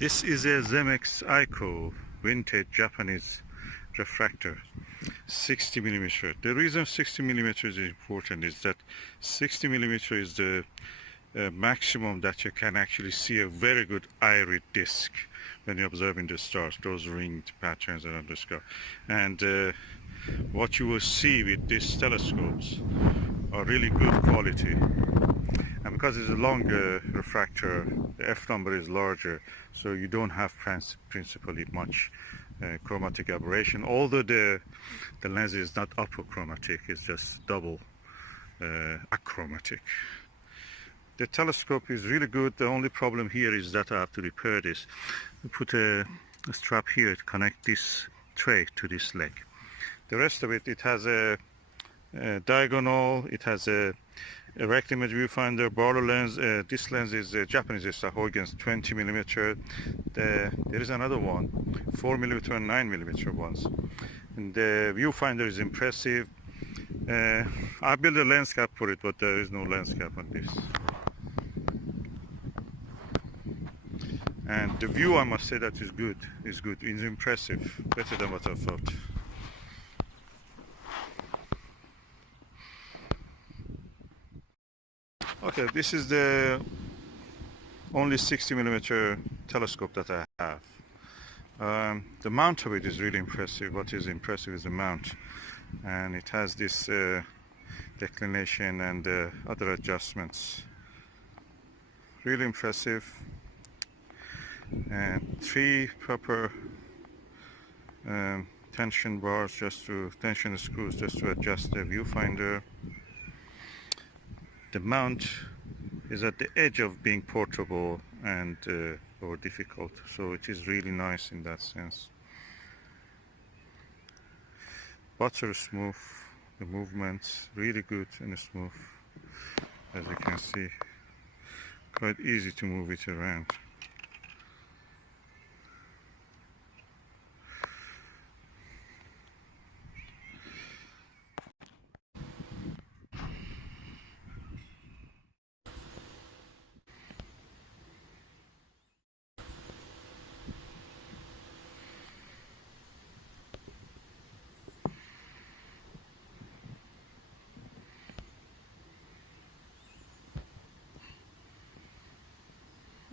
This is a Zemex-Eikow vintage Japanese refractor, 60 millimeter. The reason 60 millimeter is important is that 60 millimeter is the maximum that you can actually see a very good irid disc when you're observing the stars, those ringed patterns around the sky. And what you will see with these telescopes are really good quality. And because it's a longer refractor, the F number is larger, so you don't have principally much chromatic aberration, although the lens is not apochromatic, it's just double achromatic. The telescope is really good. The only problem here is that I have to repair this. We put a strap here to connect this tray to this leg. The rest of it, it has a diagonal, it has a erect image viewfinder, Barlow lens. This lens is a Japanese Huygens 20 millimeter. There is another one, 4 millimeter and 9 millimeter ones. And the viewfinder is impressive. I built a lens cap for it, but there is no lens cap on this. And the view, I must say, that is good. It's good. It's impressive, better than what I thought. Okay, this is the only 60 millimeter telescope that I have. The mount of it is really impressive. What is impressive is the mount, and it has this declination and other adjustments. Really impressive. And 3 proper tension bars, tension screws just to adjust the viewfinder. The mount is at the edge of being portable and or difficult, so it is really nice in that sense. Butter smooth, the movements really good and smooth, as you can see. Quite easy to move it around.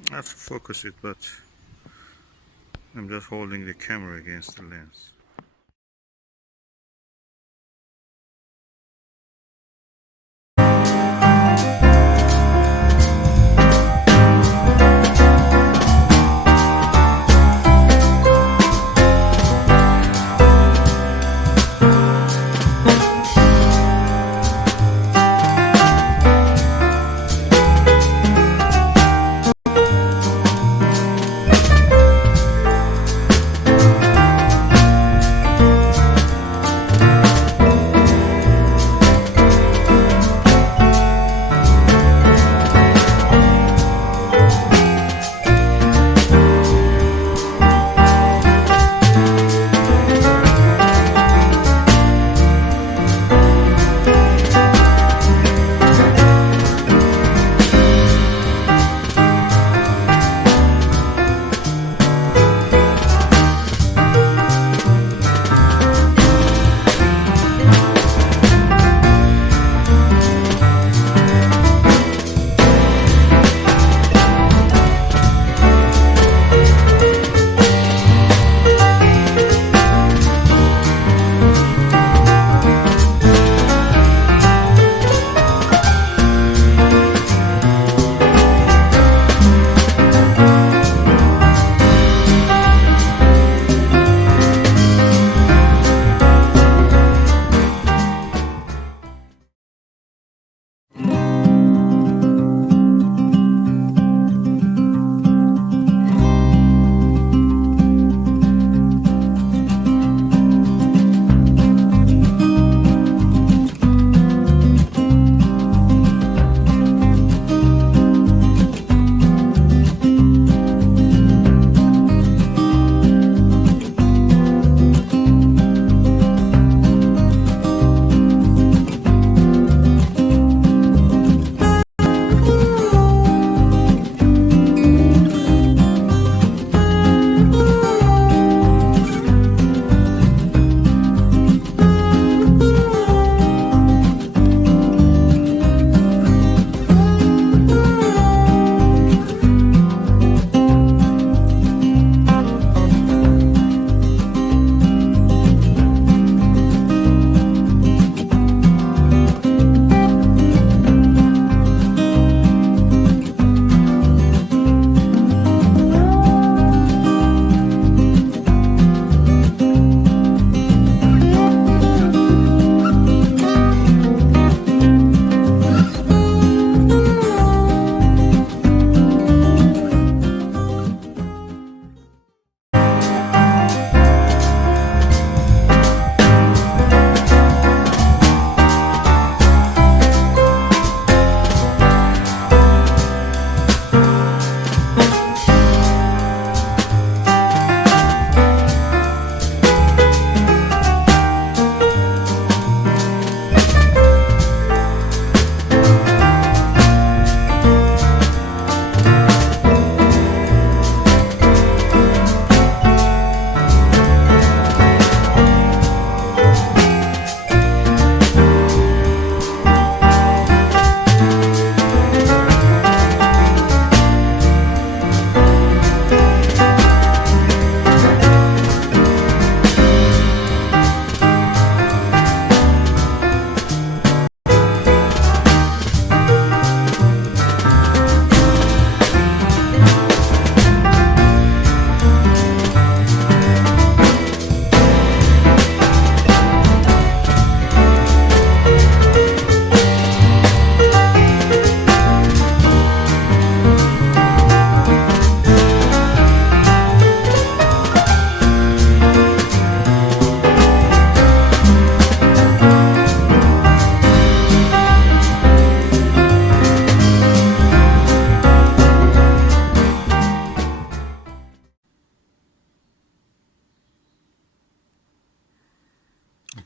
I have to focus it, but I'm just holding the camera against the lens.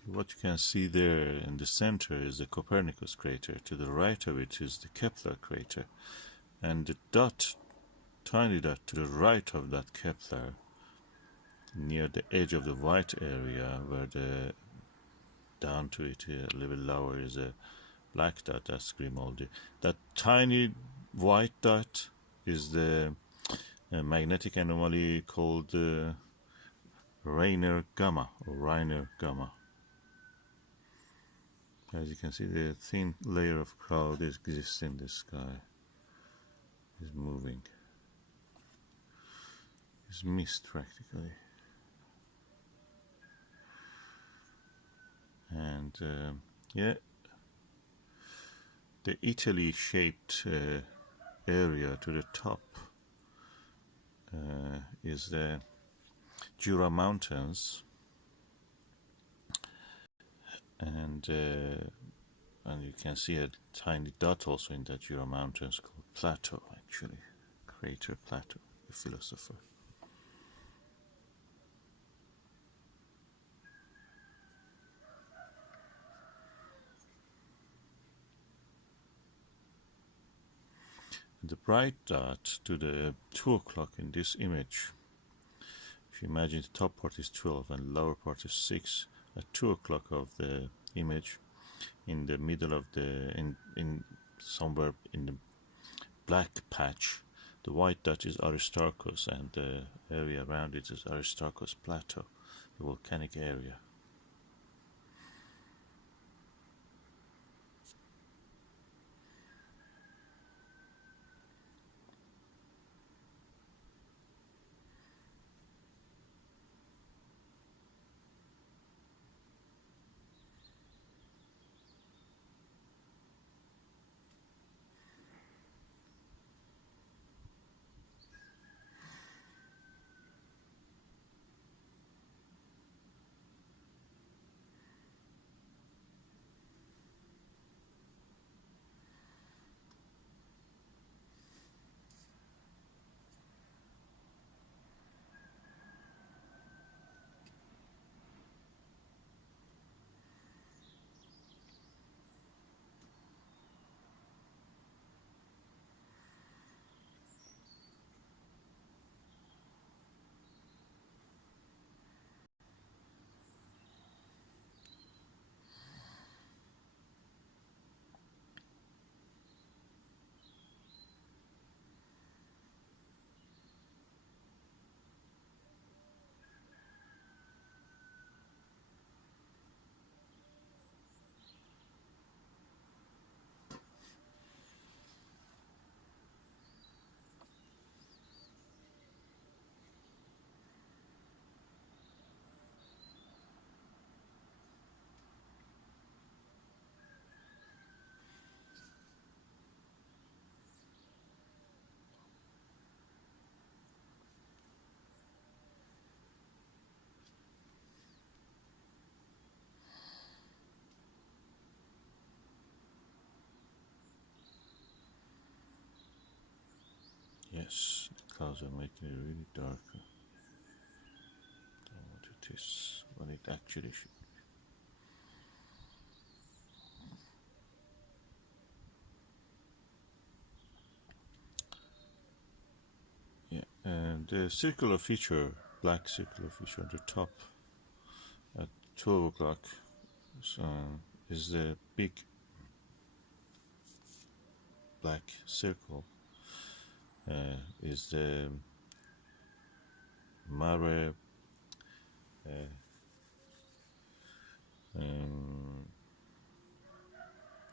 What you can see there in the center is the Copernicus crater. To the right of it is the Kepler crater. And the dot, tiny dot to the right of that Kepler, near the edge of the white area, where the down to it a little lower is a black dot, that's Grimaldi. That tiny white dot is the magnetic anomaly called Rainer Gamma, or Reiner Gamma. As you can see, the thin layer of cloud exists in the sky, is moving. It's mist practically. And yeah, the Italy-shaped area to the top is the Jura Mountains, and you can see a tiny dot also in that Jura Mountains called Plato, actually, crater Plato, the philosopher. The bright dot to the 2 o'clock in this image, if you imagine the top part is 12 and the lower part is 6, at 2 o'clock of the image, in the middle of the, in somewhere in the black patch, the white dot is Aristarchus, and the area around it is Aristarchus Plateau, the volcanic area. Yes, the clouds are making it really darker than what it is, what it actually should be. Yeah, and the circular feature, black circular feature on the top at 12 o'clock is the big black circle, is the Mare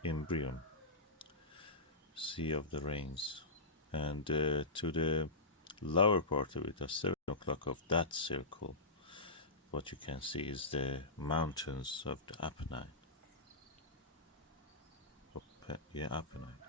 Imbrium, Sea of the Rains, and to the lower part of it, at 7 o'clock of that circle, what you can see is the mountains of the Apennine. Apennine.